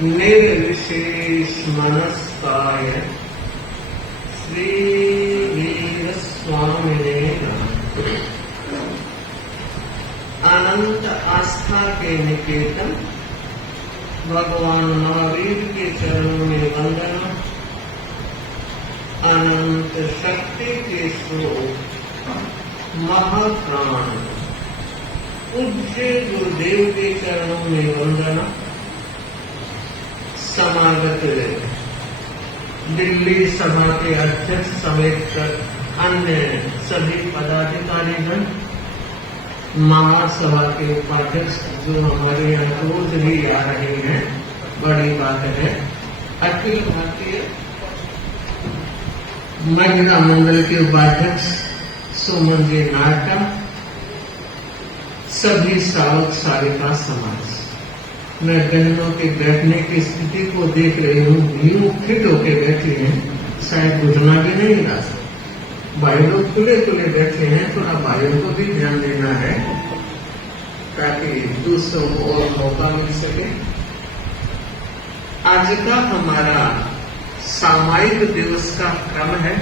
निर्विशेष मनस्काय श्री वीर स्वामिने नमः। अनंत आस्था के निकेतन भगवान महावीर के चरणों में वंदना। अनंत शक्ति के स्रोत महाप्राण पूज्य गुरुदेव के चरणों में वंदना। समागत दिल्ली सभा के अध्यक्ष समेत अन्य सभी पदाधिकारीगण, महासभा के उपाध्यक्ष जो हमारे यहाँ रोज भी आ रहे हैं, बड़ी बात है। अखिल भारतीय महिला मंडल के उपाध्यक्ष सुमन जी नाटा, सभी श्रावक सारिका समाज। मैं बहनों के बैठने की स्थिति को देख रही हूँ, यूं फिट होके बैठी हैं, शायद घुटना भी नहीं रहा। भाई लोग खुले खुले बैठे हैं, थोड़ा भाइयों को भी ध्यान देना है ताकि दूसरों को और मौका मिल सके। आज का हमारा सामायिक दिवस का क्रम है।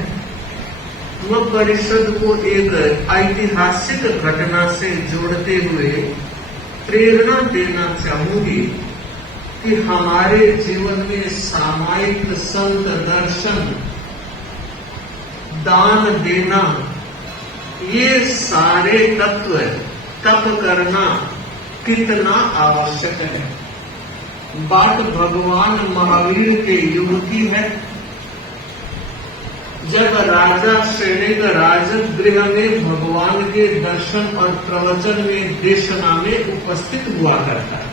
मैं परिषद को एक ऐतिहासिक घटना से जोड़ते हुए प्रेरणा देना चाहूंगी कि हमारे जीवन में सामायिक संत दर्शन, दान देना, ये सारे तत्व तप करना कितना आवश्यक है। बात भगवान महावीर के युग की है, जब राजा श्रेणिक राजगृह में भगवान के दर्शन और प्रवचन में देशना में उपस्थित हुआ करता है।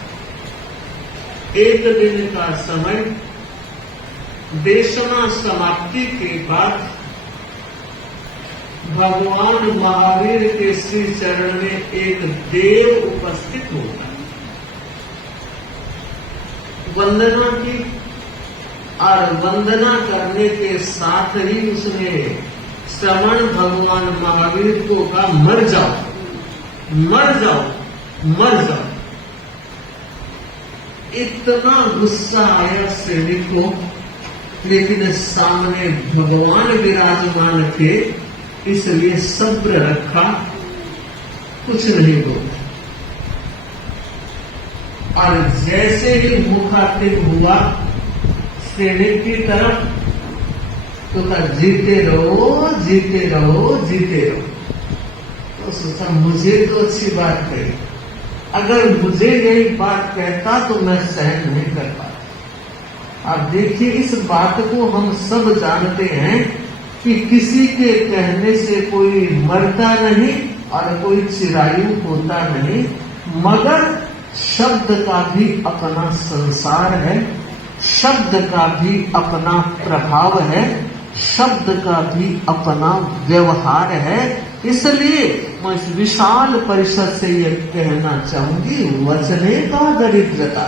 एक दिन का समय, देशना समाप्ति के बाद भगवान महावीर के श्री चरण में एक देव उपस्थित होता है। वंदना की और वंदना करने के साथ ही उसने श्रवण भगवान महावीर को कहा, मर जाओ, मर जाओ, मर जाओ। इतना गुस्सा आया सैनिक को, लेकिन सामने भगवान विराजमान थे, इसलिए सब्र रखा, कुछ नहीं बोला। और जैसे ही मुखातिब हुआ सैनिक की तरफ, तो कहा, जीते रहो, जीते रहो, जीते रहो। तो सोचा मुझे तो अच्छी बात कही, अगर मुझे यही बात कहता तो मैं सहन नहीं कर पाता। अब देखिए, इस बात को हम सब जानते हैं कि किसी के कहने से कोई मरता नहीं और कोई चिरायु होता नहीं, मगर शब्द का भी अपना संसार है, शब्द का भी अपना प्रभाव है, शब्द का भी अपना व्यवहार है। इसलिए मैं इस विशाल परिषद से यह कहना चाहूंगी, वचने का दरिद्रता।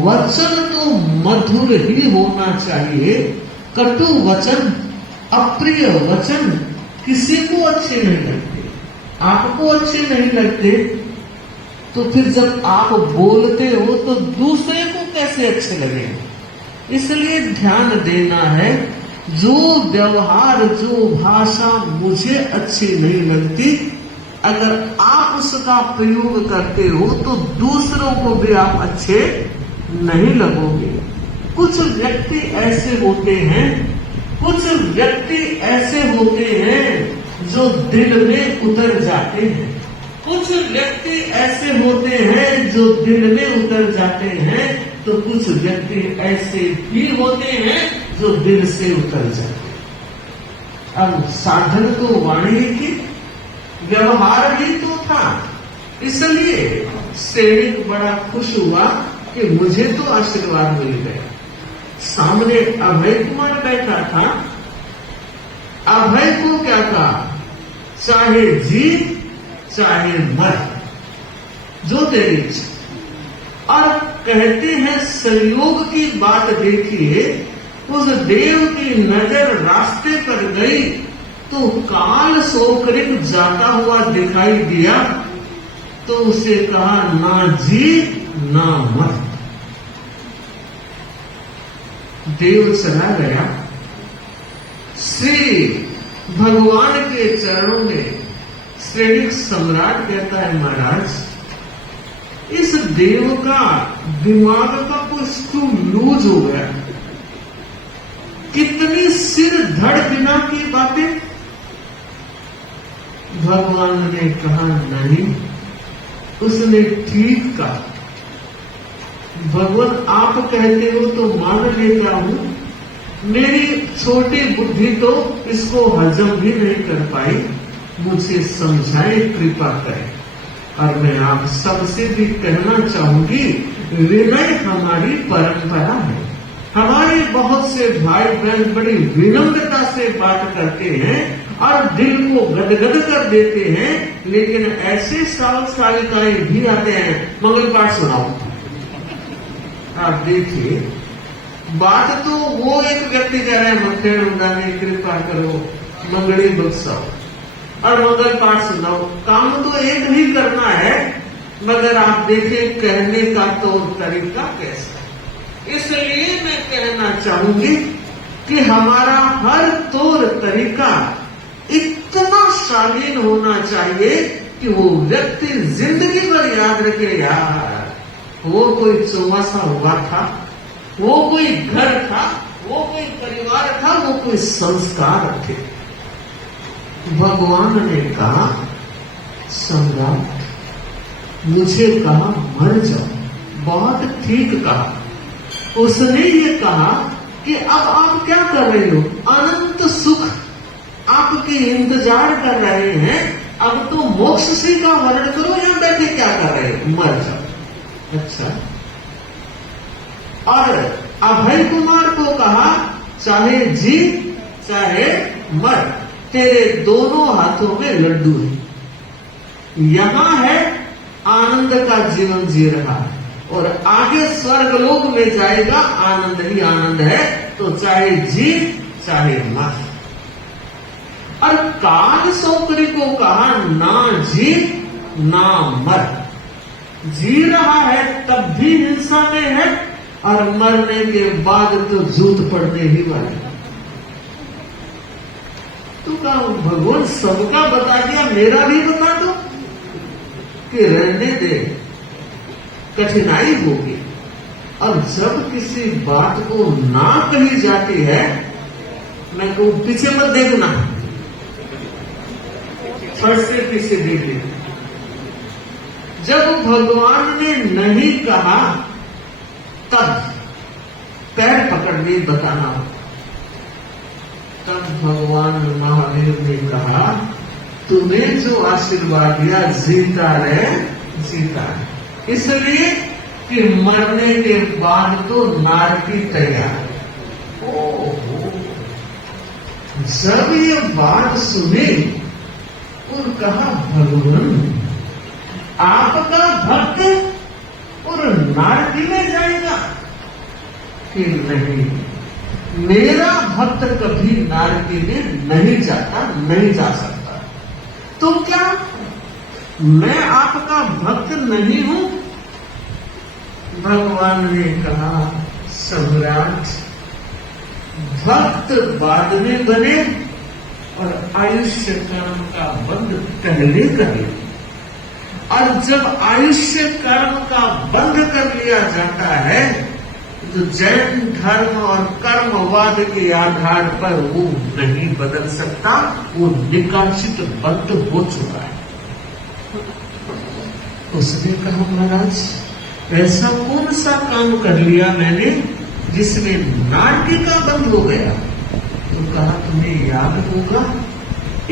वचन तो मधुर ही होना चाहिए। कटु वचन, अप्रिय वचन किसी को अच्छे नहीं लगते। आपको अच्छे नहीं लगते तो फिर जब आप बोलते हो तो दूसरे को कैसे अच्छे लगेंगे। इसलिए ध्यान देना है, जो व्यवहार, जो भाषा मुझे अच्छी नहीं लगती, अगर आप उसका प्रयोग करते हो तो दूसरों को भी आप अच्छे नहीं लगोगे। कुछ व्यक्ति ऐसे होते हैं, कुछ व्यक्ति ऐसे होते हैं जो दिल में उतर जाते हैं। कुछ व्यक्ति ऐसे होते हैं जो दिल में उतर जाते हैं, तो कुछ व्यक्ति ऐसे भी होते हैं जो दिल से उतर जाते हैं। अब साधन तो वाणी थी, व्यवहार भी तो था, इसलिए सैनिक बड़ा खुश हुआ कि मुझे तो आशीर्वाद मिल गया। सामने अभय कुमार बैठा था। अभय को क्या कहा, चाहे जीत चाहे मर, जो तेरी इच्छा। और कहते हैं संयोग की बात देखिए, उस देव की नजर रास्ते पर गई तो काल सोकरिक जाता हुआ दिखाई दिया, तो उसे कहा, ना जीत ना मर। देव चला गया। श्री भगवान के चरणों में श्रेणिक सम्राट कहता है, महाराज इस देव का दिमाग का कोई स्क्रू लूज हो गया। कितनी सिर धड़ बिना की बातें। भगवान ने कहा नहीं, उसने ठीक कहा। भगवान आप कहते हो तो मान लेता हूं, मेरी छोटी बुद्धि तो इसको हजम भी नहीं कर पाई, मुझे समझाए, कृपा करें। और मैं आप सबसे भी कहना चाहूंगी, विनय हमारी परंपरा है। हमारे बहुत से भाई बहन बड़ी विनम्रता से बात करते हैं और दिल को गदगद कर देते हैं, लेकिन ऐसे साविकाएं भी आते हैं, मंगल पाठ सुनाओ। आप देखिए, बात तो वो एक व्यक्ति कह रहे हैं, मत्थे उड़ाने, कृपा करो, मंगली बख्शाओ और मंगल पाठ सुनाओ। काम तो एक ही करना है, मगर आप देखें कहने का तो तरीका कैसा है। इसलिए मैं कहना चाहूंगी कि हमारा हर तौर तरीका इतना शालीन होना चाहिए कि वो व्यक्ति जिंदगी भर याद रखे, यार वो कोई चौमासा हुआ था, वो कोई घर था, वो कोई परिवार था, वो कोई संस्कार थे। भगवान ने कहा, सम्राट मुझे कहा मर जाओ, बहुत ठीक कहा। उसने ये कहा कि अब आप क्या कर रहे हो, अनंत सुख आपके इंतजार कर रहे हैं, अब तो मोक्ष से का वर्ण करो, या बैठे क्या कर रहे हो, मर जाओ। अच्छा, और अभय कुमार को कहा, चाहे जी चाहे मर, तेरे दोनों हाथों में लड्डू है। यहां है आनंद का जीवन जी रहा है और आगे स्वर्ग लोक में जाएगा, आनंद ही आनंद है, तो चाहे जी चाहे मर। और काल सौकरी को कहा, ना जी ना मर। जी रहा है तब भी हिंसा में है, और मरने के बाद तो जूत पड़ने ही वाले। तो कहा भगवान सबका बता दिया, मेरा भी बता दो कि रहने दे, कठिनाई होगी। अब जब किसी बात को ना कही जाती है, मैं कहूं पीछे मत देखना, फर्स्ट से पीछे देख ले। जब भगवान ने नहीं कहा, तब पैर पकड़ने बताना हो। तब भगवान महावीर ने कहा, तुम्हें जो आशीर्वाद दिया, जीता रहे, जीता रहे। इसलिए कि मरने के बाद तो नारकी तैयार। ओहो, जब ये बात सुनी और कहा, भगवान आपका भक्त और नारकी में जाएगा कि नहीं, मेरा भक्त कभी नारकी में नहीं जाता, नहीं जा सकता। तो क्या मैं आपका भक्त नहीं हूं? भगवान ने कहा, सम्राट भक्त बाद में बने और आयुष्य कर्म का बंध पहले करे। और जब आयुष्य कर्म का बंध कर लिया जाता है, तो जैन धर्म और कर्मवाद के आधार पर वो नहीं बदल सकता, वो निकाचित बंध हो चुका है। उसने कहा, महाराज ऐसा कौन सा काम कर लिया मैंने जिसमें नारकी का बंध हो गया? तो कहा, तुम्हें याद होगा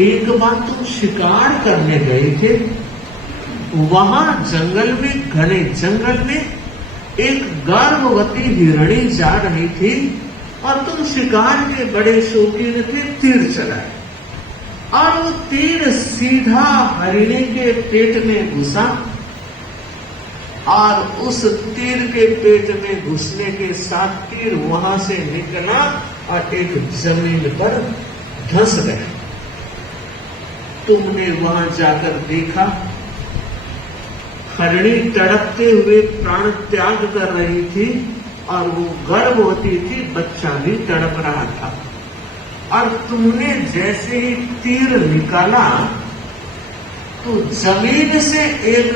एक बार तुम शिकार करने गए थे, वहां जंगल में, घने जंगल में एक गर्भवती हिरणी जा रही थी और तुम शिकार के बड़े शौकीन थे, तीर चलाए और वो तीर सीधा हरिणी के पेट में घुसा और उस तीर के पेट में घुसने के साथ तीर वहां से निकला और एक जमीन पर धंस गया। तुमने वहां जाकर देखा, हरिणी तड़पते हुए प्राण त्याग कर रही थी और वो गर्भवती थी, बच्चा भी तड़प रहा था। और तुमने जैसे ही तीर निकाला तो जमीन से एक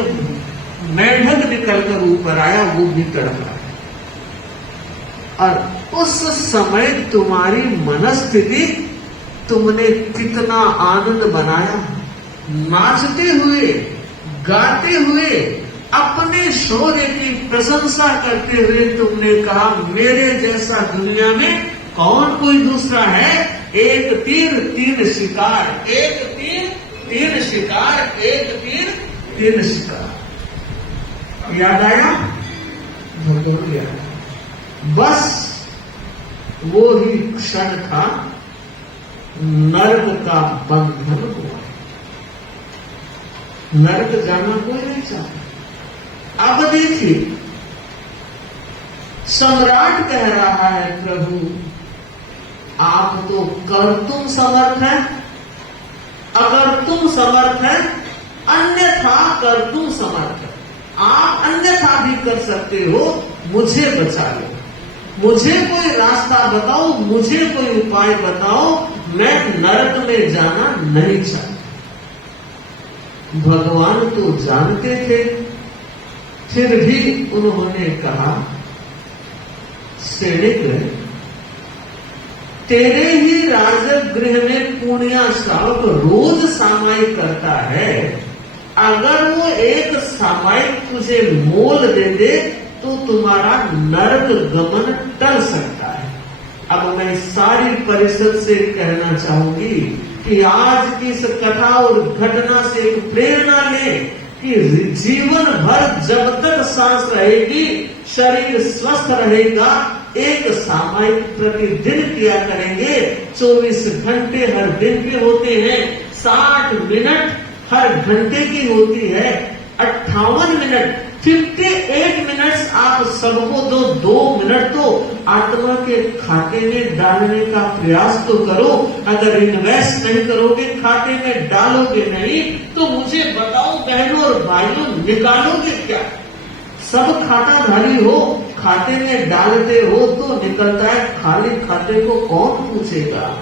मेंढक निकलकर ऊपर आया, वो भी तड़प रहा है। और उस समय तुम्हारी मनस्थिति, तुमने कितना आनंद बनाया, नाचते हुए गाते हुए अपने शौर्य की प्रशंसा करते हुए तुमने कहा मेरे जैसा दुनिया में कौन कोई दूसरा है। एक तीर तीन शिकार, एक तीर तीन शिकार, एक तीर तीन शिकार। याद आया? भगवान याद आया। बस वो ही क्षण था, नर्क का बंधन हुआ। नर्क जाना कोई नहीं चाहता। अब देखिए, सम्राट कह रहा है प्रभु आप तो कर तुम समर्थ हैं, अगर तुम समर्थ हैं, अन्यथा कर तुम समर्थ है। आप अन्यथा भी कर सकते हो, मुझे बचा लो, मुझे कोई रास्ता बताओ, मुझे कोई उपाय बताओ, मैं नरक में जाना नहीं चाहता। भगवान तो जानते थे, फिर भी उन्होंने कहा सैनिक, तेरे ही राजगृह में पुण्या श्रावक रोज सामायिक करता है, अगर वो एक सामायिक तुझे मोल दे दे तो तुम्हारा नरक गमन टल सकता है। अब मैं सारी परिषद से कहना चाहूंगी कि आज की इस कथा और घटना से एक प्रेरणा लें कि जीवन भर जब तक सांस रहेगी, शरीर स्वस्थ रहेगा, एक सामायिक प्रतिदिन किया करेंगे। 24 घंटे हर दिन के होते हैं, 60 मिनट हर घंटे की होती है, 58 मिनट 58 मिनट्स आप सबको दो, 2 मिनट तो आत्मा के खाते में डालने का प्रयास तो करो। अगर इन्वेस्ट नहीं करोगे, खाते में डालोगे नहीं, तो मुझे बताओ बहनों और भाइयों, निकालोगे क्या? सब खाताधारी हो, खाते में डालते हो तो निकलता है, खाली खाते को कौन पूछेगा?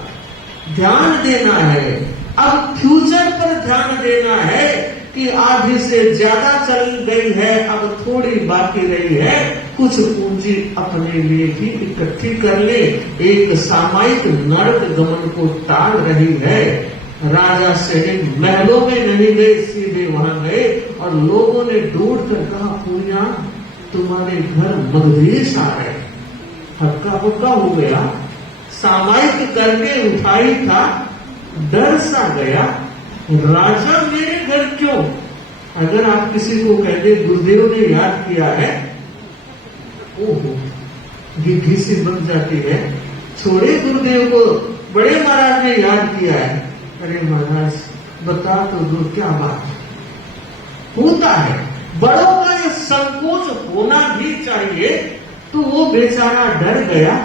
ध्यान देना है, अब फ्यूचर पर ध्यान देना है कि आधी से ज्यादा चल गई है, अब थोड़ी बाकी रही है, कुछ पूंजी अपने लिए भी इकट्ठी कर ले। एक सामायिक नरक गमन को टाल रही है। राजा सैनिक महलों में नहीं गए, सीधे वहां गए और लोगों ने ढूंढ कर कहा पूर्या तुम्हारे घर मगधेश आ रहे। हक्का बक्का हो गया, सामायिक करके उठाई था, डर सा गया, राजा मेरे घर क्यों? अगर आप किसी को कहते गुरुदेव ने याद किया है, ओहो गिद्धि सी बन जाती है। छोड़े गुरुदेव को, बड़े महाराज ने याद किया है। अरे महाराज बता तो दो क्या बात होता है। बड़ों का ये संकोच होना भी चाहिए। तो वो बेचारा डर गया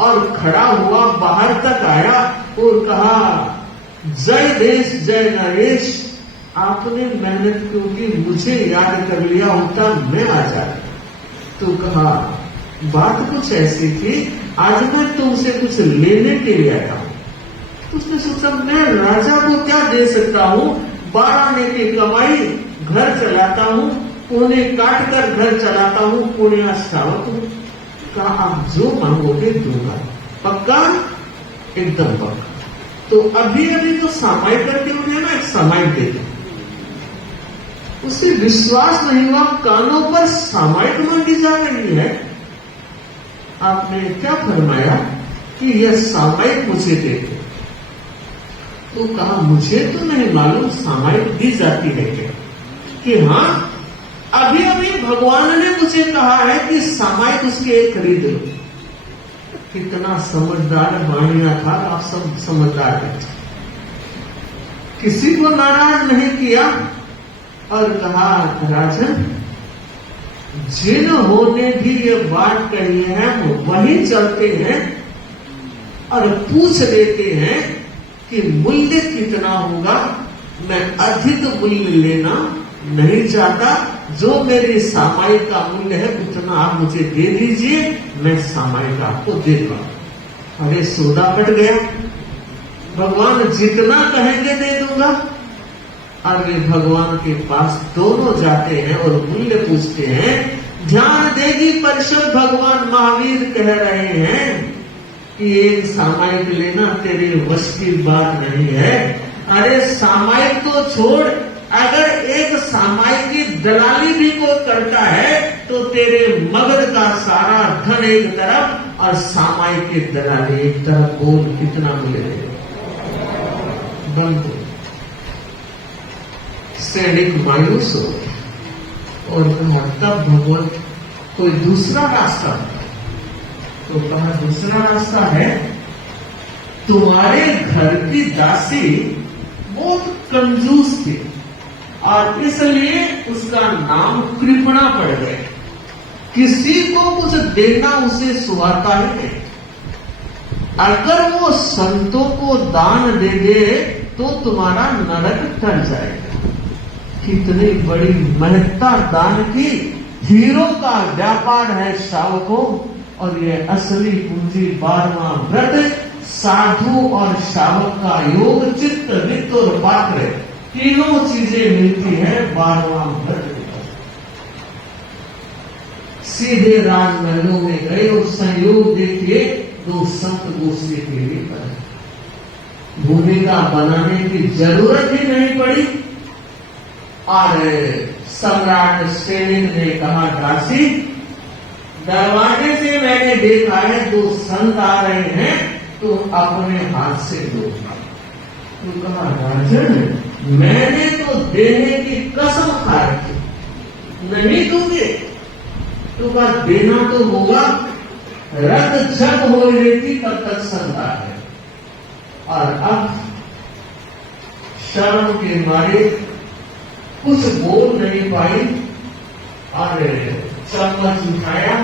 और खड़ा हुआ, बाहर तक आया और कहा जय देश जय नरेश, आपने मेहनत क्यों की, मुझे याद कर लिया होता मैं आ जाता। तो कहा बात कुछ ऐसी थी, आज मैं तुमसे कुछ लेने के लिए आया हूं। तो उसने सोचा मैं राजा को क्या दे सकता हूं, 12 आने की कमाई, घर चलाता हूं, पुणे काट कर घर चलाता हूं, पुण्य श्रावक हूं। कहा आप जो मांगोगे दूंगा, पक्का? एकदम पक्का। तो अभी अभी तो सामायिक करके उन्हें ना एक सामायिक दे दो। उसे विश्वास नहीं हुआ, कानों पर सामायिक मांगी जा रही है। आपने क्या फरमाया कि यह सामायिक मुझे दे दो। तो कहा मुझे तो नहीं मालूम सामायिक दी जाती है क्या? कि हाँ अभी अभी भगवान ने मुझे कहा है कि सामायिक उसके एक खरीद लो। कितना समझदार वाणिया था, आप सब समझदार हैं। किसी को नाराज नहीं किया और कहा राजन जिन्होंने ने भी ये बात कही है वो वहीं चलते हैं और पूछ लेते हैं कि मूल्य कितना होगा। मैं अधिक मूल्य लेना नहीं चाहता, जो मेरी सामायिक का मूल्य है उतना आप मुझे दे दीजिए, मैं सामायिक आपको दे दूंगा। अरे सौदा कट गया, भगवान जितना कहेंगे दे दूंगा। अरे भगवान के पास दोनों जाते हैं और मूल्य पूछते हैं। ध्यान देगी परिषद, भगवान महावीर कह रहे हैं कि एक सामायिक लेना तेरे वश की बात नहीं है। अरे सामायिक तो छोड़, अगर एक सामायिक की दलाली भी कोई करता है तो तेरे मगध का सारा धन एक तरफ और सामायिक की दलाली एक तरफ। बोल कितना मिलेगा? बंद। सैनिक मायूस हो और कहा तब भगवान कोई दूसरा रास्ता, तो कहा दूसरा रास्ता है, तुम्हारे घर की दासी बहुत कंजूस थी और इसलिए उसका नाम कृपणा पड़ गया। किसी को कुछ देना उसे सुहाता ही नहीं। अगर वो संतों को दान दे दे तो तुम्हारा नरक टल जाएगा। कितनी बड़ी महत्ता दान की। हीरो का व्यापार है शावकों, और ये असली पूंजी 12वां व्रत, साधु और शावक का योग, चित्त वित्त और पात्र, तीनों चीजें मिलती है 12वां व्रत। सीधे राजमहलों में गए और संयोग देखिए, 2 संत गोष्ठी के लिए बने। भूमिका बनाने की जरूरत ही नहीं पड़ी। और सम्राट सैनिक ने कहा दासी, दरवाजे से मैंने देखा है 2 संत आ रहे हैं, तो अपने हाथ से दो। तो कहा राजन, मैंने तो देने की कसम खा रखी, नहीं दोगे? तो कहा देना तो होगा, रत जब हो रहती तब तक संता है। और अब शर्म के मारे कुछ बोल नहीं पाई और चम्मच उठाया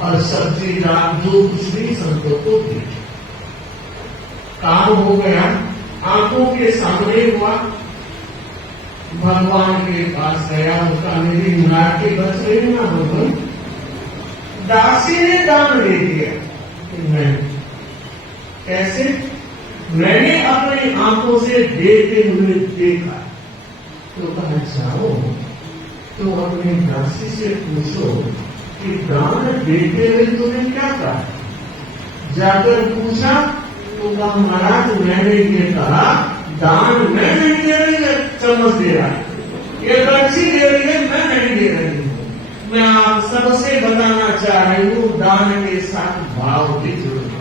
और सब्जी दाल जो कुछ भी संतों को दी। काम हो गया, आंखों के सामने हुआ। भगवान के पास गया, उसका मेरी मुरादी बच रही ना भगवान। दासी ने दान दे दिया कि मैं कैसे, मैंने अपनी आंखों से देते हुए देखा। तो कहा जाओ तो अपनी दासी से पूछो कि दान देते हुए तूने क्या कहा। जाकर पूछा तो कहा महाराज मैंने ये कहा दान मैं नहीं दे रही, चम्मच दे रहा है, ये बच्ची दे रही है, मैं नहीं दे रही हूँ। मैं आप सबसे बताना चाह रही हूँ दान के साथ भाव भी जुड़ना।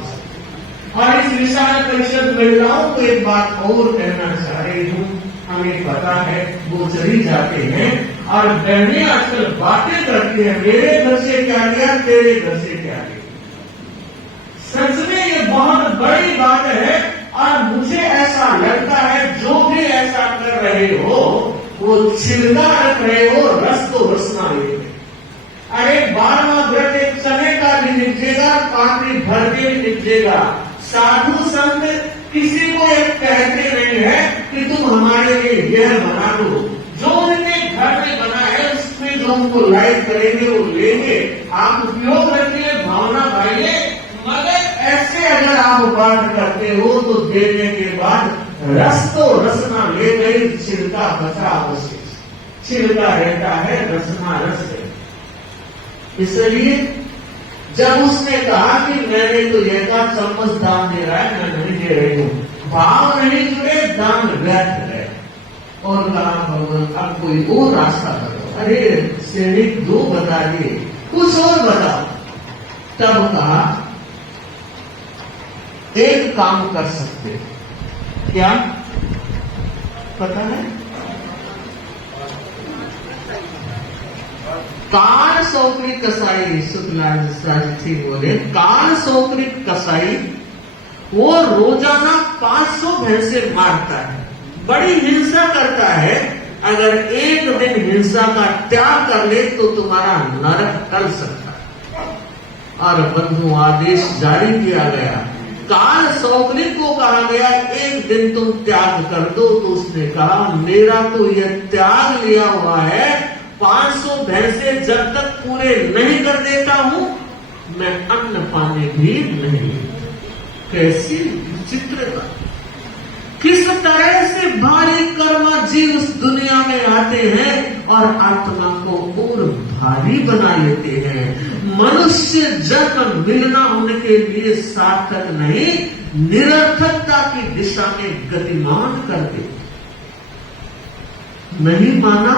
और इस विशाल परिषद महिलाओं को एक बात और कहना चाह रही हूँ। हमें पता है वो चली जाते हैं और बहनें आजकल बातें करती हैं, मेरे घर से क्या गया, तेरे घर से क्या गया। सच में ये बहुत बड़ी बात है। और मुझे ऐसा लगता है जो भी ऐसा कर रहे हो वो छिलका रख रहे हो, रस तो रसना ले। अरे 12वां व्रत एक चने का भी निपटेगा, पात्री भर के भी निपटेगा। साधु संत किसी को एक कहते नहीं है कि तुम हमारे लिए यह बना दो। जो उनके घर में बना है उसमें जो उनको लाइक करेंगे वो लेंगे, आप उपयोग रखिए, भावना पाइए। मगर ऐसे अगर आप बात करते हो तो देने के बाद रस तो रसना ले गई, छिलका बचा अवशेष। छिलका रहता है, रसना रस है। इसलिए जब उसने कहा कि मैंने तो यह कहा चम्मच दान दे रहा है, मैं नहीं दे रही हूँ, भाव नहीं जुड़े, दान व्यर्थ है। और कहा भगवान अब कोई और रास्ता करो। अरे सैनिक 2 बता दिए, कुछ और बताओ। तब कहा एक काम कर सकते। क्या पता है? कान सौकरी कसाई। शुक्लाचार्य जी बोले कान सौकरी कसाई वो रोजाना 500 भैंसे मारता है, बड़ी हिंसा करता है। अगर एक दिन हिंसा का त्याग कर ले तो तुम्हारा नरक टल सकता है। और बंधु आदेश जारी किया गया। काल सौकरी को कहा गया एक दिन तुम त्याग कर दो, तो उसने कहा मेरा तो यह त्याग लिया हुआ है 500 भैंसे जब तक पूरे नहीं कर देता हूं, मैं अन्न पानी भी नहीं। कैसी विचित्रता! किस तरह से भारी कर्म जीव उस दुनिया में आते हैं और आत्मा को और भारी बना लेते हैं। मनुष्य जन्म मिलना उनके लिए सार्थक नहीं, निरर्थकता की दिशा में गतिमान कर देते। नहीं माना,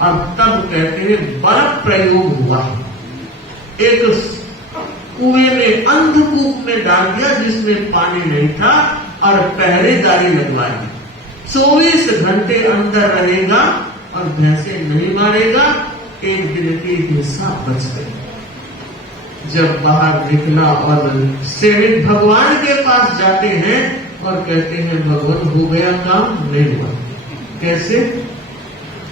अब तब कहते हैं बर्फ प्रयोग हुआ। एक कुएं में, अंधकूप में डाल दिया जिसमें पानी नहीं था और पहरेदारी लगवा दी। 24 घंटे अंदर रहेगा और भैंसे नहीं मारेगा। एक दिन की हिंसा बच गई। जब बाहर निकला और सैनिक भगवान के पास जाते हैं और कहते हैं भगवान हो गया काम, नहीं हुआ। कैसे?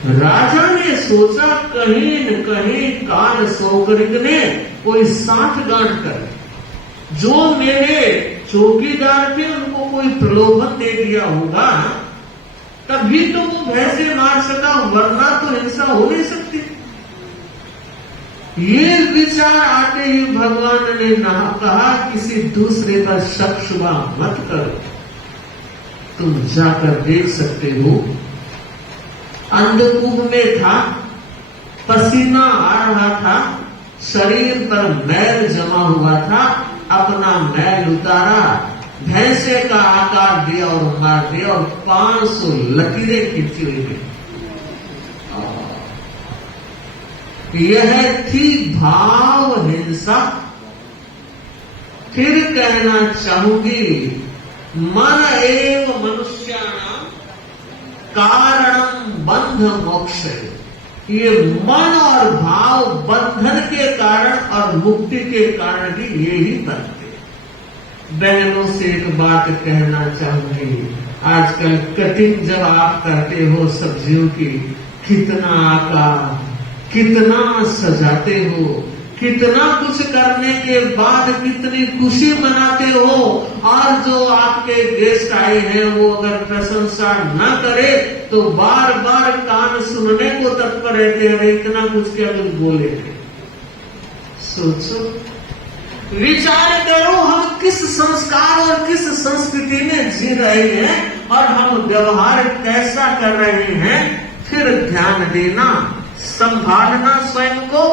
राजा ने सोचा कहीं न कहीं कान सौगरिक ने कोई साठगांठ कर, जो मेरे चौकीदार थे उनको कोई प्रलोभन दे दिया होगा, तभी तो वो भैंसे मार सका, वरना तो हिंसा हो नहीं सकती। ये विचार आते ही भगवान ने कहा किसी दूसरे पर शक शुबा मत करो, तुम जाकर देख सकते हो। अंधकूप में था, पसीना आ रहा था, शरीर पर मैल जमा हुआ था, अपना मैल उतारा, भैंसे का आकार दिया और मार दिया और 500 लकीरें खींची हुई थी। यह थी भाव हिंसा। फिर कहना चाहूंगी, मन एव मनुष्याणाम कारणम बंध मोक्ष। ये मन और भाव बंधन के कारण और मुक्ति के कारण भी यही बनते। बहनों से एक बात कहना चाहूंगी, आजकल कटिंग जब आप करते हो सब्जियों की, कितना आकार, कितना सजाते हो, कितना कुछ करने के बाद कितनी खुशी मनाते हो, और जो आपके गेस्ट आए हैं वो अगर प्रशंसा न करे तो बार बार कान सुनने को तत्पर रहते हैं, इतना कुछ क्या कुछ बोले थे। सोचो, विचार करो, हम किस संस्कार और किस संस्कृति में जी रहे हैं और हम व्यवहार कैसा कर रहे हैं। फिर ध्यान देना, संभालना स्वयं को,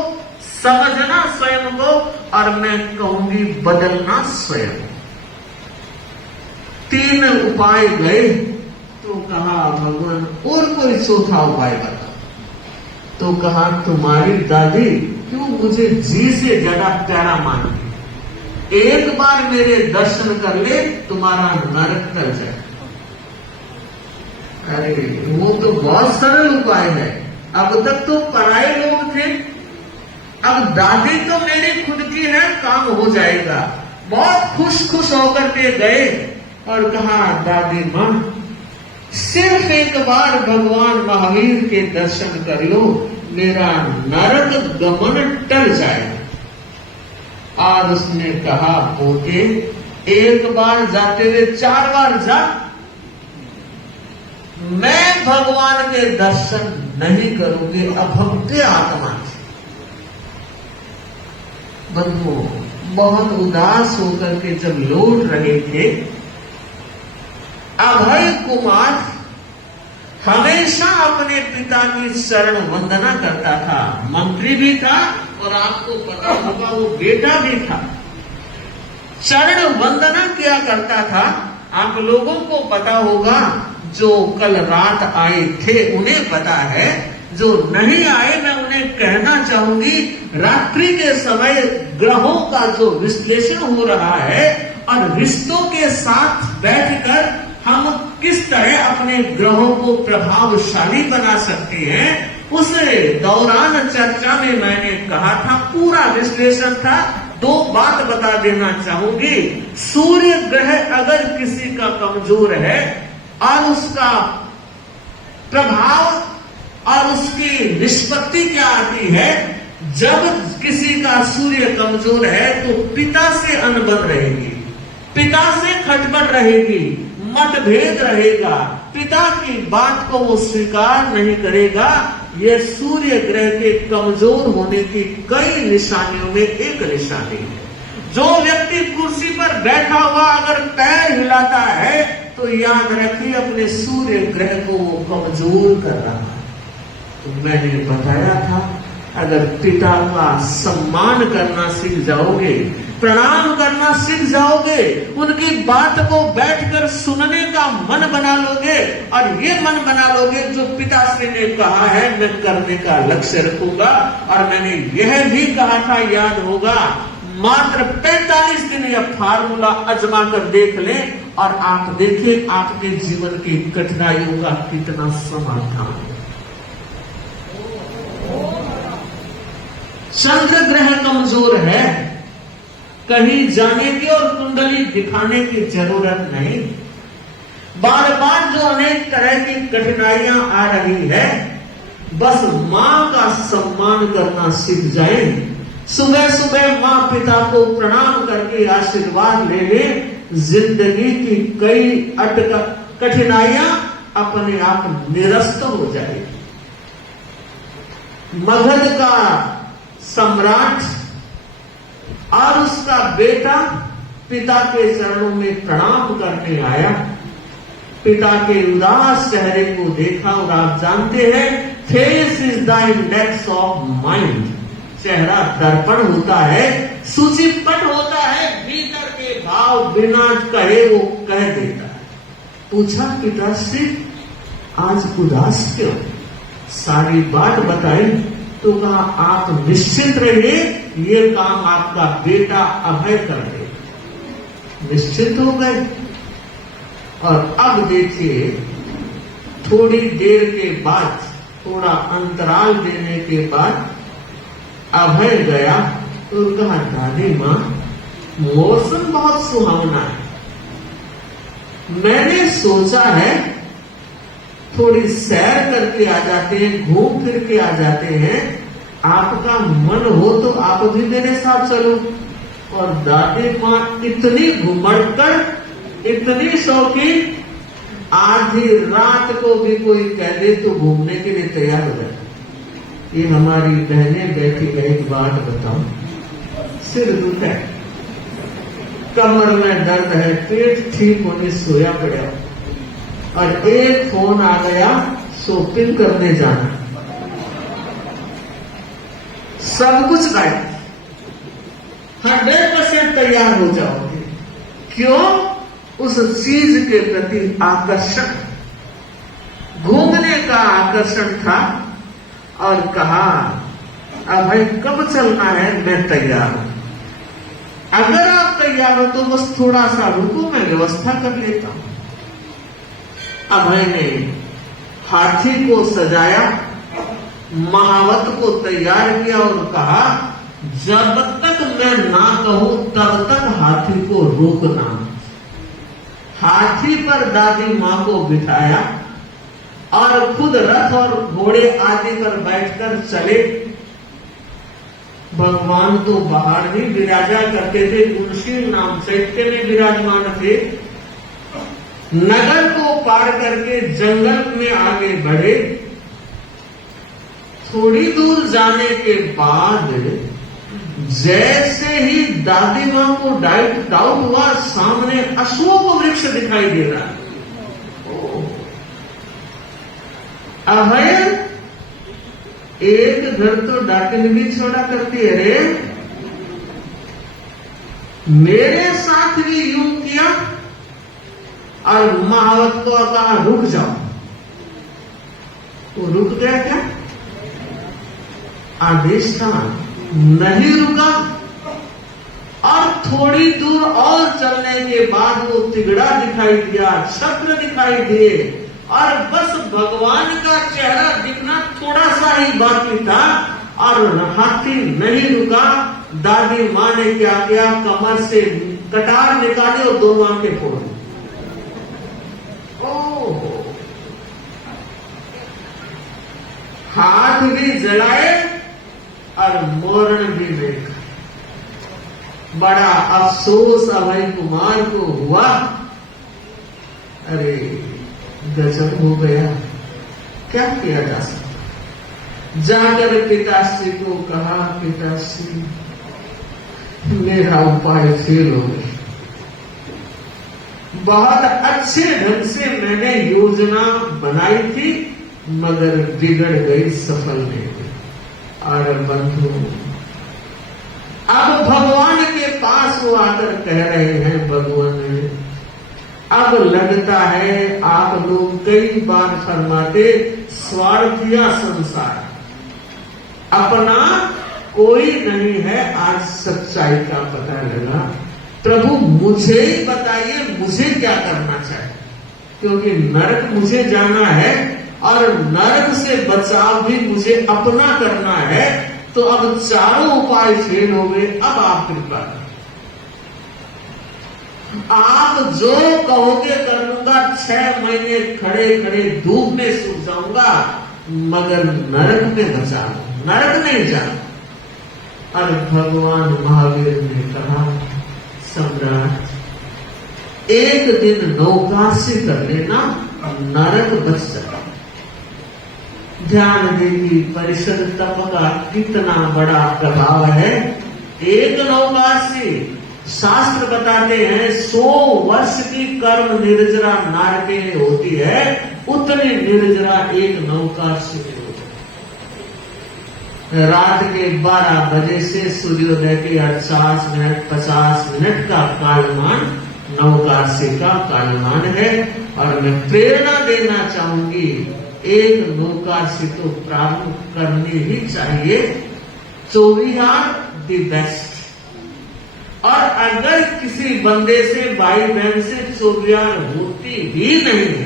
समझना स्वयं को, और मैं कहूंगी बदलना स्वयं। 3 उपाय गए तो कहा भगवान और कोई चौथा उपाय बता। तो कहा तुम्हारी दादी क्यों मुझे जी से ज्यादा प्यारा मानती, एक बार मेरे दर्शन कर ले, तुम्हारा नरक टल जाए। अरे वो तो बहुत सरल उपाय है, अब तक तो पराये लोग थे, अब दादी तो मेरी खुद की है, काम हो जाएगा। बहुत खुश होकर के गए और कहा दादी मां सिर्फ एक बार भगवान महावीर के दर्शन कर लो, मेरा नरक गमन टल जाएगा। और उसने कहा पोते एक बार जाते हुए 4 बार जा, मैं भगवान के दर्शन नहीं करूंगी अभक्ति आत्मा से। बंधु बहुत उदास होकर के जब लौट रहे थे, अभय कुमार हमेशा अपने पिता की शरण वंदना करता था। मंत्री भी था और आपको पता होगा वो बेटा भी था। चरण वंदना किया करता था। आप लोगों को पता होगा, जो कल रात आए थे उन्हें पता है, जो नहीं आए मैं उन्हें कहना चाहूंगी, रात्रि के समय ग्रहों का जो विश्लेषण हो रहा है और रिश्तों के साथ बैठकर हम किस तरह अपने ग्रहों को प्रभावशाली बना सकते हैं, उस दौरान चर्चा में मैंने कहा था, पूरा विश्लेषण था। 2 बात बता देना चाहूंगी। सूर्य ग्रह अगर किसी का कमजोर है और उसका प्रभाव और उसकी निष्पत्ति क्या आती है, जब किसी का सूर्य कमजोर है तो पिता से अनबन रहेगी, पिता से खटपट रहेगी, मतभेद रहेगा, पिता की बात को वो स्वीकार नहीं करेगा, यह सूर्य ग्रह के कमजोर होने की कई निशानियों में एक निशानी है। जो व्यक्ति कुर्सी पर बैठा हुआ अगर पैर हिलाता है तो याद रखिए अपने सूर्य ग्रह को वो कमजोर कर रहा है। तो मैंने बताया था, अगर पिता का सम्मान करना सीख जाओगे, प्रणाम करना सीख जाओगे, उनकी बात को बैठकर सुनने का मन बना लोगे, और ये मन बना लोगे जो पिताश्री ने कहा है मैं करने का लक्ष्य रखूंगा। और मैंने यह भी कहा था, याद होगा, मात्र 45 दिन यह फार्मूला आजमा कर देख लें और आप देखिए आपके जीवन की कठिनाइयों का कितना समाधान है। चंद्र ग्रह कमजोर है, कहीं जाने की और कुंडली दिखाने की जरूरत नहीं। बार बार जो अनेक तरह की कठिनाइयां आ रही है, बस मां का सम्मान करना सीख जाए। सुबह सुबह मां पिता को प्रणाम करके आशीर्वाद ले ले, जिंदगी की कई कठिनाइयां अपने आप निरस्त हो जाएगी। मगध का सम्राट और उसका बेटा पिता के चरणों में प्रणाम करने आया। पिता के उदास चेहरे को देखा, और आप जानते हैं face is the index of mind. चेहरा दर्पण होता है, सूचीपट होता है, भीतर के भाव बिना कहे वो कह देता है। पूछा पिताश्री आज उदास क्यों? सारी बात बताई तो कहा आप निश्चिंत रहिए, ये काम आपका बेटा अभय कर देगा। निश्चित हो गए। और अब देखिए थोड़ी देर के बाद, थोड़ा अंतराल देने के बाद अभय गया तो कहा दादी मां मौसम बहुत सुहावना है, मैंने सोचा है थोड़ी सैर करके आ जाते हैं, घूम फिर के आ जाते हैं, आपका मन हो तो आप भी मेरे साथ चलो। और दादी मां इतनी घुमड़कर, इतनी शौकीन, आधी रात को भी कोई कह दे तो घूमने के लिए तैयार हो जाए। ये हमारी बहनें बैठी है। एक बात बताऊं, सिर दुख है, कमर में दर्द है, पेट ठीक होने सोया पड़ा, और एक फोन आ गया शॉपिंग करने जाना, सब कुछ गायब। 100% तैयार हो जाओगे। क्यों? उस चीज के प्रति आकर्षण, घूमने का आकर्षण था। और कहा अब भाई कब चलना है? मैं तैयार हूं। अगर आप तैयार हो तो बस थोड़ा सा रुको, मैं व्यवस्था कर लेता हूं। अभय ने हाथी को सजाया, महावत को तैयार किया और कहा जब तक मैं ना कहूं तब तक हाथी को रोकना। हाथी पर दादी मां को बिठाया और खुद रथ और घोड़े आदि पर बैठकर चले। भगवान तो बाहर ही विराजा करते थे, तुलसी नाम चैत्य में विराजमान थे। नगर को पार करके जंगल में आगे बढ़े। थोड़ी दूर जाने के बाद जैसे ही दादी मां को डाउट हुआ, सामने अशोक वृक्ष दिखाई दे रहा है। अभय एक घर तो डाकिन भी छोड़ा करती है रे, मेरे साथ भी यूं किया। और महावत को कहा रुक जाओ, वो रुक गया क्या? आदेश था, नहीं रुका। और थोड़ी दूर और चलने के बाद वो तिगड़ा दिखाई दिया, छत्र दिखाई दिए, और बस भगवान का चेहरा दिखना थोड़ा सा ही बाकी था। और हाथी नहीं रुका। दादी मां ने क्या किया, कमर से कटार निकाली और दोनों आंखें फोड़ दी। हाथ भी जलाए और मोरण भी देखा। बड़ा अफसोस अभय कुमार को हुआ, अरे गजब हो गया, क्या किया जा सकता। जाकर पिताश्री को कहा, पिताश्री मेरा उपाय फेल हो गया। बहुत अच्छे ढंग से मैंने योजना बनाई थी मगर बिगड़ गई, सफल नहीं हुई। और बंधु अब भगवान के पास वो आकर कह रहे हैं, भगवान अब लगता है आप लोग कई बार फरमाते स्वार्थिया संसार, अपना कोई नहीं है। आज सच्चाई का पता लगा। प्रभु मुझे ही बताइए मुझे क्या करना चाहिए, क्योंकि नरक मुझे जाना है और नरक से बचाव भी मुझे अपना करना है। तो अब चारों उपाय फेल हो गए। अब आप कृपा करें, आप जो कहोगे कर लूंगा। 6 महीने खड़े खड़े धूप में सूख जाऊंगा मगर नरक में बचा लूं, नरक नहीं जाऊं। और भगवान महावीर ने कहा, सम्राट एक दिन नौका से कर लेना, नरक बच जाएगा। ध्यान देगी परिषद तप का कितना बड़ा प्रभाव है। एक नौका से शास्त्र बताते हैं 100 वर्ष की कर्म निर्जरा नारके होती है, उतनी निर्जरा एक नौका से होती है। रात के 12 बजे से सूर्योदय के 48 मिनट 50 मिनट का कालमान नौकाशी का कालमान है। और मैं प्रेरणा देना चाहूंगी, एक नौकाशी तो प्रारंभ करनी ही चाहिए। 24 द बेस्ट। और अगर किसी बंदे से भाई बहन से 24 होती ही नहीं है,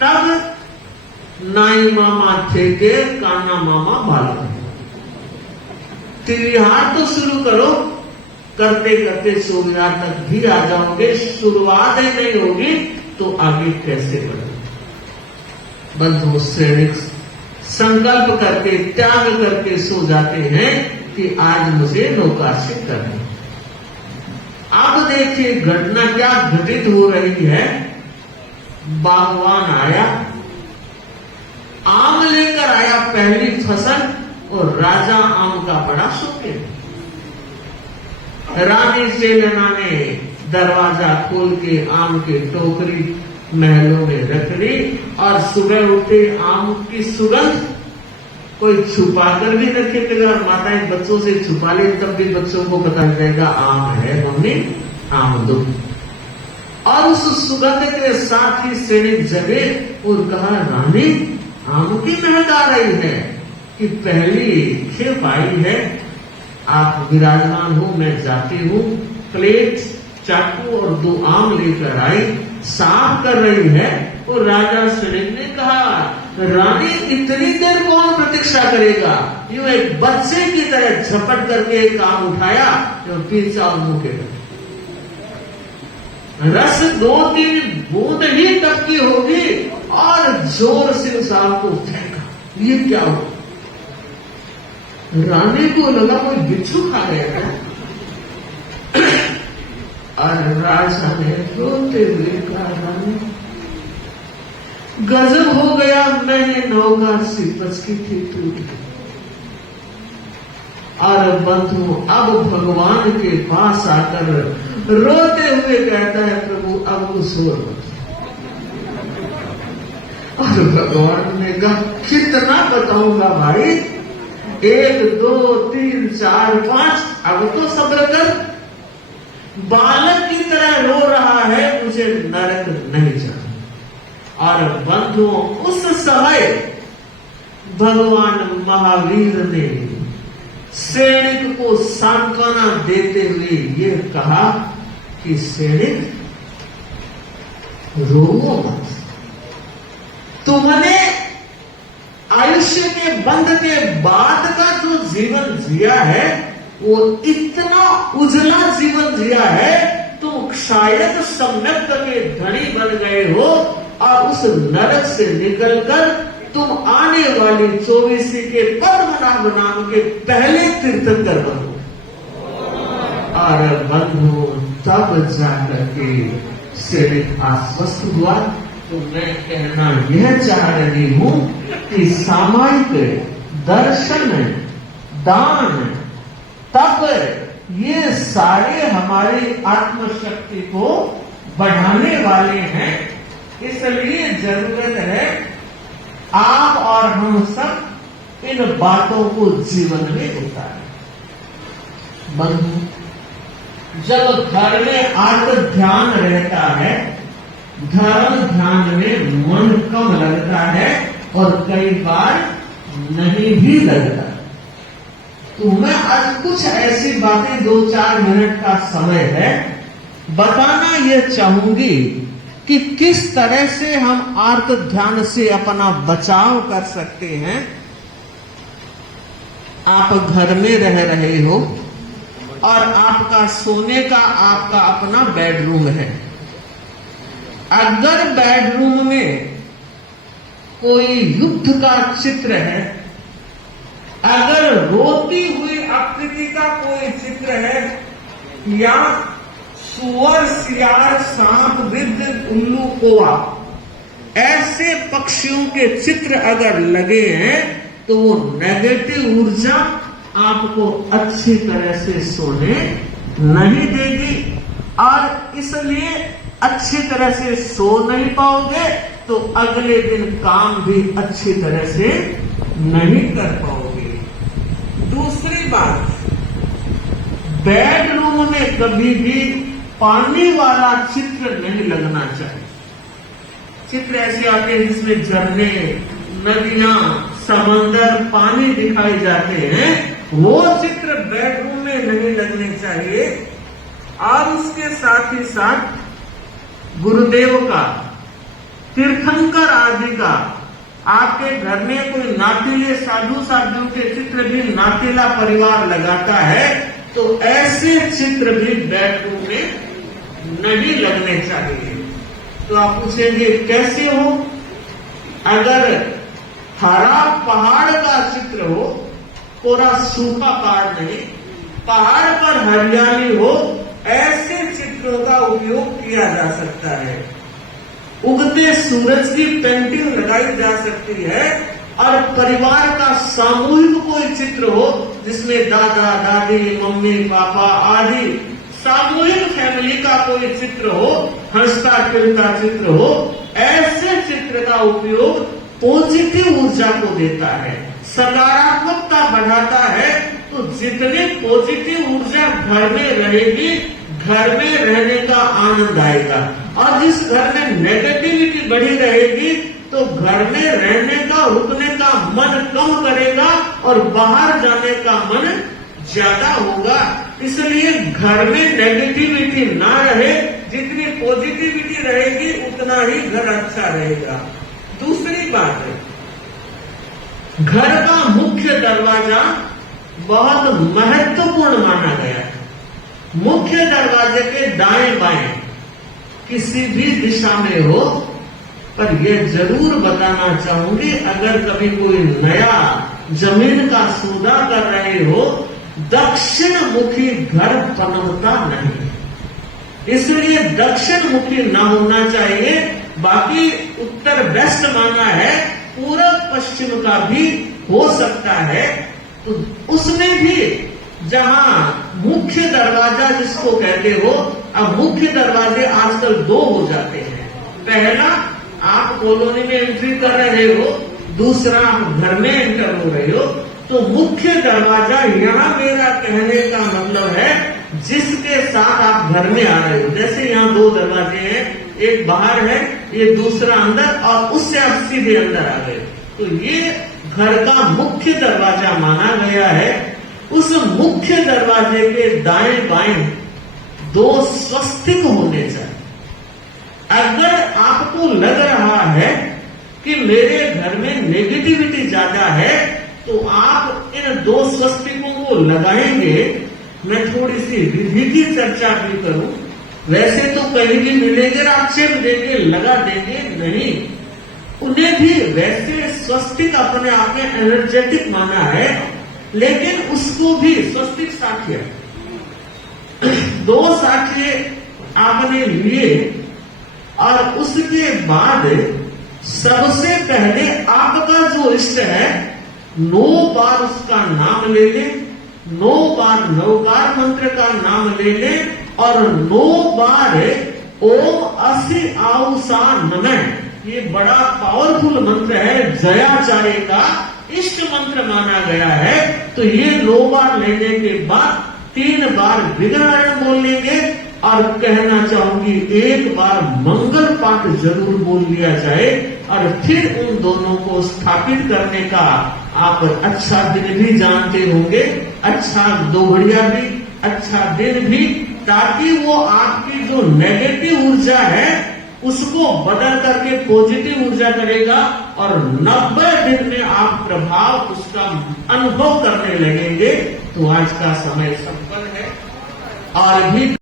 तब नाई मामा थे के काना मामा बाल। 3 तो शुरू करो, करते करते 24 तक भी आ जाओगे। शुरुआत ही नहीं होगी तो आगे कैसे बढ़ोगे। बंधु सैनिक संकल्प करके त्याग करके सो जाते हैं कि आज मुझे नौकाशी करनी। अब देखिए घटना क्या घटित हो रही है। बागवान आया, आम लेकर आया, पहली फसल, और राजा आम का बड़ा शौकीन। रानी सेलेना ने दरवाजा खोल के आम की टोकरी महलों में रख ली और सुबह उठते आम की सुगंध कोई छुपा कर भी रखे थे। अगर माताएं बच्चों से छुपा ले तब भी बच्चों को पता चलेगा आम है मम्मी, आम दो। और उस सुगंध के साथ ही सैनिक जगे और कहा, रानी आम की महक आ रही है कि पहली खेप आई है। आप विराजमान हो, मैं जाती हूँ। प्लेट, चाकू और 2 आम लेकर आई, साफ कर रही है। और राजा सैनिक ने कहा, रानी इतनी देर कौन प्रतीक्षा करेगा। यूं एक बच्चे की तरह झपट करके एक आम उठाया और पीछा और मुंह के रस 2-3 बूंद ही तक की होगी और जोर से उस आम को फेंका। ये क्या हो? रानी को लगा कोई बिच्छू खा गया है। और राजा ने रोते हुए कहा, रानी गजब हो गया, मैंने नौकाशी बचकी थी टूट गई। और बंधु अब भगवान के पास आकर रोते हुए कहता है, प्रभु अब कुछ और मत। और भगवान ने कहा, कितना बताऊंगा भाई, 1 2 3 4 5, अब तो सब्र कर। बालक की तरह रो रहा है, मुझे नरक नहीं जाना। और बंधुओं उस समय भगवान महावीर ने सैनिक को सांत्वना देते हुए ये कहा कि सैनिक रो मत। तुमने आयुष्य के बंध के बाद का जो जीवन जिया है वो इतना उजला जीवन जिया है, तुम शायद सम्यक के धनी बन गए हो। और उस नरक से निकलकर तुम आने वाली 24 के पद्मनाभ नाम के पहले तीर्थंकर बनो। और बंधु तब जाकर के सैनिक आश्वस्त हुआ। तो मैं कहना यह चाह रही हूं कि सामायिक दर्शन, दान, तप, ये सारे हमारी आत्मशक्ति को बढ़ाने वाले हैं। इसलिए जरूरत है आप और हम सब इन बातों को जीवन में उतारें। बंधु, जब घर में आत्म ध्यान रहता है, धर्म ध्यान में मन कम लगता है और कई बार नहीं भी लगता। तो मैं आज कुछ ऐसी बातें 2-4 मिनट का समय है बताना यह चाहूंगी कि किस तरह से हम आत्म ध्यान से अपना बचाव कर सकते हैं। आप घर में रह रहे हो और आपका सोने का आपका अपना बेडरूम है। अगर बेडरूम में कोई युद्ध का चित्र है, अगर रोती हुई आकृति का कोई चित्र है, या सुअर, सियार, सांप, गिद्ध, उल्लू, कौवा ऐसे पक्षियों के चित्र अगर लगे हैं तो वो नेगेटिव ऊर्जा आपको अच्छी तरह से सोने नहीं देगी और इसलिए अच्छी तरह से सो नहीं पाओगे तो अगले दिन काम भी अच्छी तरह से नहीं कर पाओगे। दूसरी बात, बेडरूम में कभी भी पानी वाला चित्र नहीं लगना चाहिए। चित्र ऐसे आते हैं जिसमें झरने, नदियां, समंदर, पानी दिखाई जाते हैं, वो चित्र बेडरूम में नहीं लगने चाहिए। और उसके साथ ही साथ गुरुदेव का, तीर्थंकर आदि का, आपके घर में कोई नातीले साधु साधु के चित्र भी नातीला परिवार लगाता है तो ऐसे चित्र भी बेडरूम में नहीं लगने चाहिए। तो आप पूछेंगे कैसे हो? अगर हरा पहाड़ का चित्र हो, पूरा सूखा पहाड़ नहीं, पहाड़ पर हरियाली हो, ऐसे चित्रों का उपयोग किया जा सकता है। उगते सूरज की पेंटिंग लगाई जा सकती है और परिवार का सामूहिक कोई चित्र हो जिसमें दादा, दादी, मम्मी, पापा आदि सामूहिक फैमिली का कोई चित्र हो, हंसता खेलता चित्र हो, ऐसे चित्र का उपयोग पॉजिटिव ऊर्जा को देता है, सकारात्मकता बढ़ाता है। तो जितनी पॉजिटिव ऊर्जा घर में रहेगी, घर में रहने का आनंद आएगा। और जिस घर में नेगेटिविटी बढ़ी रहेगी तो घर में रहने का, रुकने का मन कम करेगा और बाहर जाने का मन ज्यादा होगा। इसलिए घर में नेगेटिविटी ना रहे, जितनी पॉजिटिविटी रहेगी उतना ही घर अच्छा रहेगा। दूसरी बात है, घर का मुख्य दरवाजा बहुत महत्वपूर्ण माना गया है। मुख्य दरवाजे के दाएं बाएं किसी भी दिशा में हो, पर यह जरूर बताना चाहूंगी, अगर कभी कोई नया जमीन का सौदा कर रहे हो, दक्षिण मुखी घर पनपता नहीं, इसलिए दक्षिण मुखी ना होना चाहिए। बाकी उत्तर वेस्ट माना है, पूरब पश्चिम का भी हो सकता है। तो उसमें भी जहां मुख्य दरवाजा जिसको कहते हो, अब मुख्य दरवाजे आजकल 2 हो जाते हैं। पहला, आप कॉलोनी में एंट्री कर रहे हो, दूसरा आप घर में एंटर हो रहे हो। तो मुख्य दरवाजा यहाँ मेरा कहने का मतलब है जिसके साथ आप घर में आ रहे हो। जैसे यहाँ 2 दरवाजे हैं, एक बाहर है, ये दूसरा अंदर, और उससे आप सीधे अंदर आ गए। तो ये घर का मुख्य दरवाजा माना गया है। उस मुख्य दरवाजे के दाएं बाएं 2 स्वस्तिक होने चाहिए। अगर आपको लग रहा है कि मेरे घर में नेगेटिविटी ज्यादा है तो आप इन 2 स्वस्तिकों को लगाएंगे। मैं थोड़ी सी विधि की चर्चा भी करूं। वैसे तो कहीं भी मिलेंगे, आप चिन्ह देंगे, लगा देंगे, नहीं, उन्हें भी वैसे स्वस्तिक अपने आप में एनर्जेटिक माना है, लेकिन उसको भी स्वस्तिक साठिया 2 साठिए आपने लिए और उसके बाद सबसे पहले आपका जो इष्ट है 9 बार उसका नाम ले लें, 9 बार नवकार मंत्र का नाम ले लें और 9 बार ओम असि आउसा नमः। ये बड़ा पावरफुल मंत्र है, जयाचार्य का इष्ट मंत्र माना गया है। तो ये 9 बार लेने के बाद 3 बार विघ्नायण बोल लेंगे और कहना चाहूंगी 1 बार मंगल पाठ जरूर बोल लिया जाए और फिर उन दोनों को स्थापित करने का आप अच्छा दिन भी जानते होंगे, अच्छा दोघड़िया भी, अच्छा दिन भी, ताकि वो आपकी जो नेगेटिव ऊर्जा है उसको बदल करके पॉजिटिव ऊर्जा करेगा और 90 दिन में आप प्रभाव उसका अनुभव करने लगेंगे। तो आज का समय संपन्न है और भी